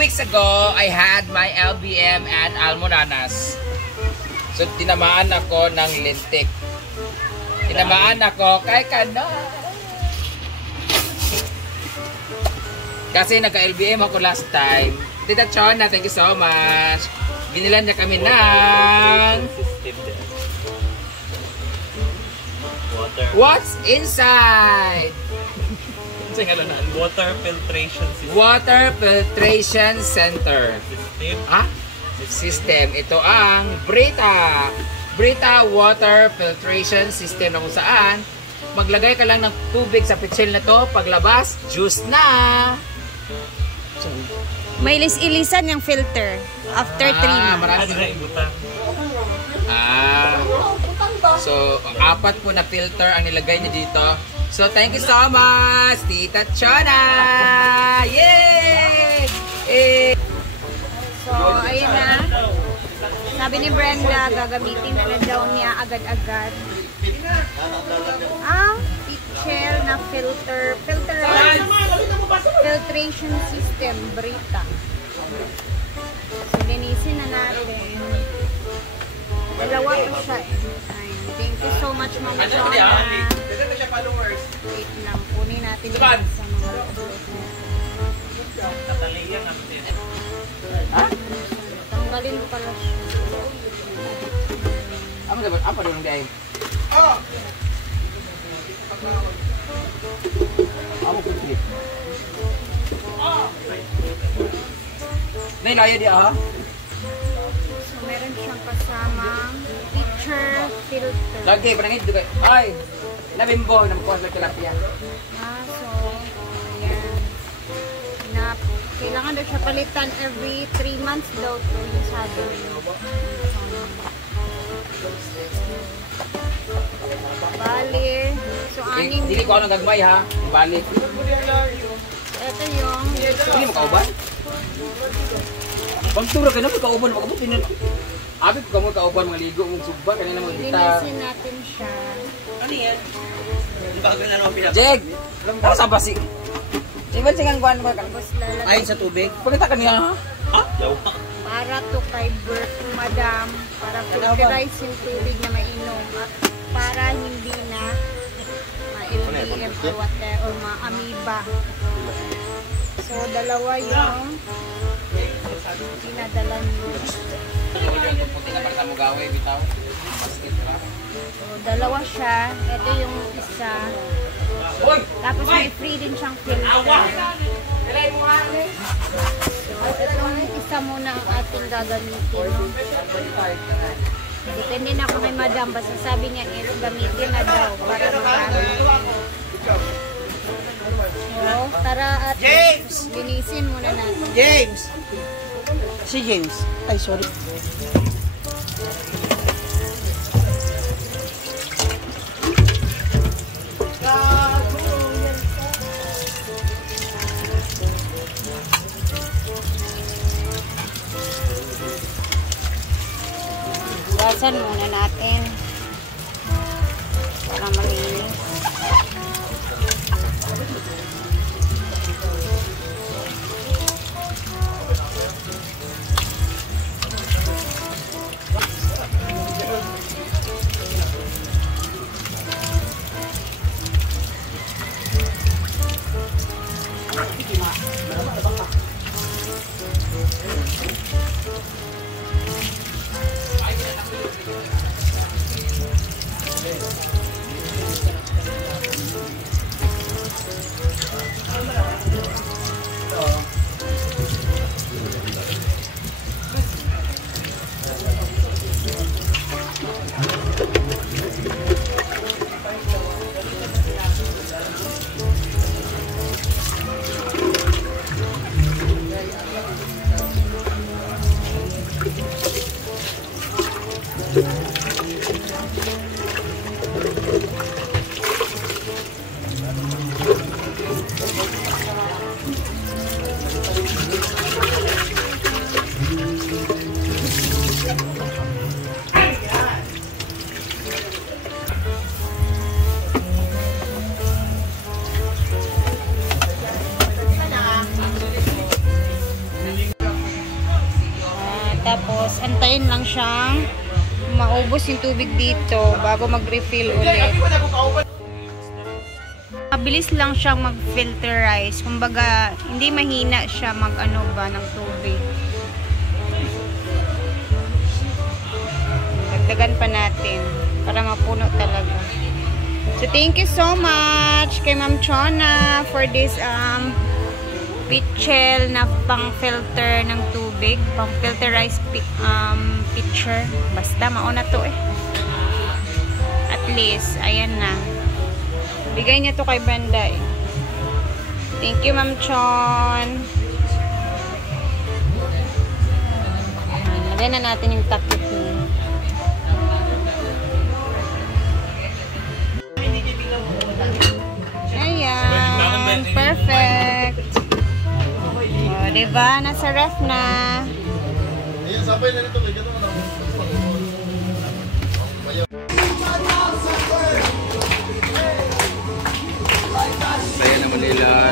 weeks ago, I had my LBM at Almoranas. So, tinamaan ako ng lintik. Tinamaan ako kay Kano. Kasi nagka-LBM ako last time. Tita Chona, thank you so much. Binilan niya kami ng... What's inside? Water filtration system. Water filtration center. System. Ah? System. Ito ang Brita. Brita Water Filtration System na kung saan maglagay ka lang ng tubig sa pitsil na to. Paglabas, juice na. May ilisan yung filter after 3 months. So, 4 po na filter ang nilagay niya dito. So, thank you so much, Tita Chona! Yay! So, ayun na. Sabi ni Brenda, gagamitin na daw niya agad-agad ang pitchel na filtration system, Brita. So, linisin na natin. Dalawa pa siya eh. Thank you so much, Mama Chona. Wait lang, kunin natin sa mga upload niya. Tanggalin mo pala siya. Apa dong guys? Apa putih? May layo dia ha? So, meron siyang kasamang pitcher filter. Lagi, panangit juga. Ay! Nabimbo, namkuha sa tilapia. So, ayan. Kailangan daw siya palitan every 3 months daw to yung sabi niyo. Bali. So, aning... Hindi ko anong gagmay ha. Balik. Ito yung... Hindi mo kauban? Pagtura ka na, magkauban. Magkabuti na. Abi ko ka mo kauban, mga ligo, mong subba. Kanina mo dita. Linisin natin siya. Ano yan? Bago na naman pinapasok. Jeg! Ano sa basi? Iban singang guwan mo ka. Ayon sa tubig? Pagkita ka niya ha? Ha? Lawa. Para to kay Madam, para filterize yung tubig na mainom at para hindi na ma-LBM or whatever or ma-amoeba. So, dalawa yung pinadala nyo. Puti na para sa mugaway, bitaw. So, dalawa siya. Ito yung isa. Tapos may free din siyang filter. So, itong isa muna ang ating gagamitin. Depende na ako kay Madam. Basta sabi niya, gamitin na daw para magamit. So, tara at linisin muna natin. James! Si James. Ay, sorry. Basan muna natin para malinis. antayin lang siyang maubos yung tubig dito bago mag-refill ulit. Mabilis lang siyang mag-filterize. Kumbaga, hindi mahina siya mag-ano ba ng tubig. Dagdagan pa natin para mapuno talaga. So, thank you so much kay Ma'am Chona for this pitchel na pang-filter ng tubig. Pang-filterize pitcher. Basta, mauna to eh. At least, ayan na. Bigay niya to kay Brenda eh. Thank you, Ma'am Chon. Lagyan na natin yung takip niya. Ayan. Perfect. O, diba? Nasa ref na. Ayan, sabay na nito. Saya naman nila.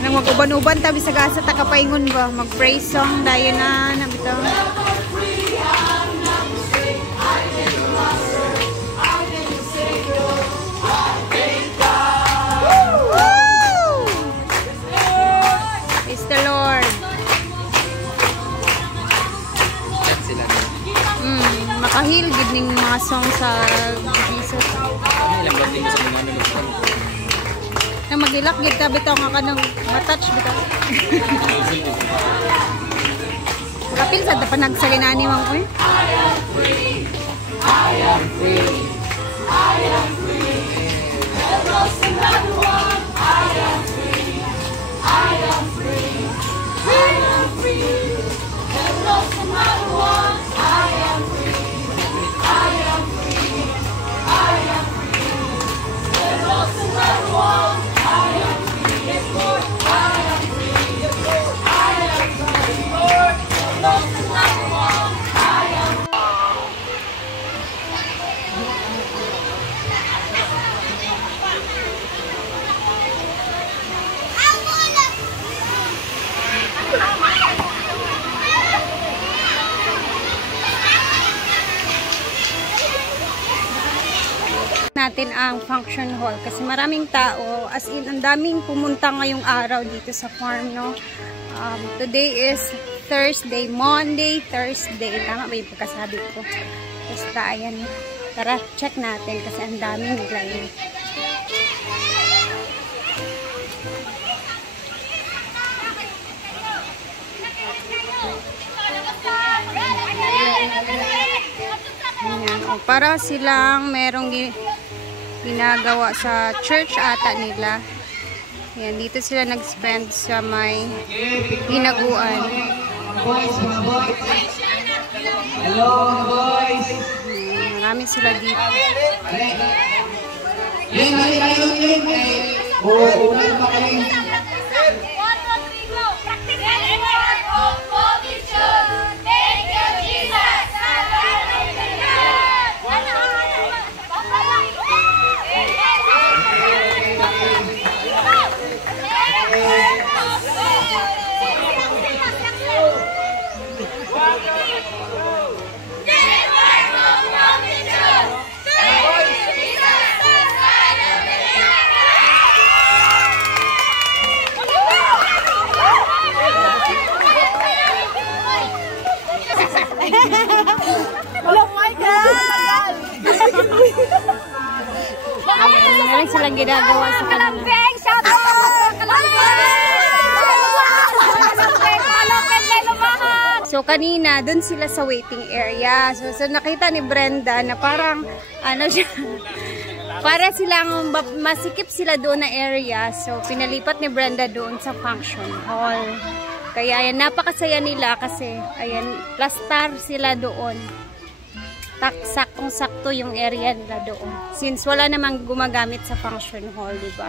Nang mag-uban-uban tabi sa gasa takapaingon ba mag-praise song dayon na nabitaw. Praise the Lord. Makahil gid ning mga song sa Jesus. Ilang banding sa mga ano na magilak gid ta bitaw nga kanang matouch bitaw. Kapil sa panagsalinani man ko eh. I am free. I am free. I am free. Hello, another one. I am free. I am free. I am free. Hello, another one. I am free. I am free. I am free. Hello, another one. Natin ang function hall kasi maraming tao, as in ang daming pumunta ngayong araw dito sa farm, no. Today is Thursday, Monday, Thursday, tama ba yung pagkasabi ko? Basta ayan, tara check natin kasi ang daming line. Ayan, o, para silang merong ginagawa sa church ata nila. Ayan, dito sila nag-spend sa may hinaguan. Hello, boys! Marami sila dito. Meron silang ginagawa sa kanila. So kanina, dun sila sa waiting area. So nakita ni Brenda na parang ano siya, Para silang masikip sila doon na area. So, pinalipat ni Brenda doon sa function hall. Kaya ayan, napakasaya nila kasi ayan, plastar sila doon. Saktong-sakto yung area nila doon. Since wala namang gumagamit sa function hall, diba?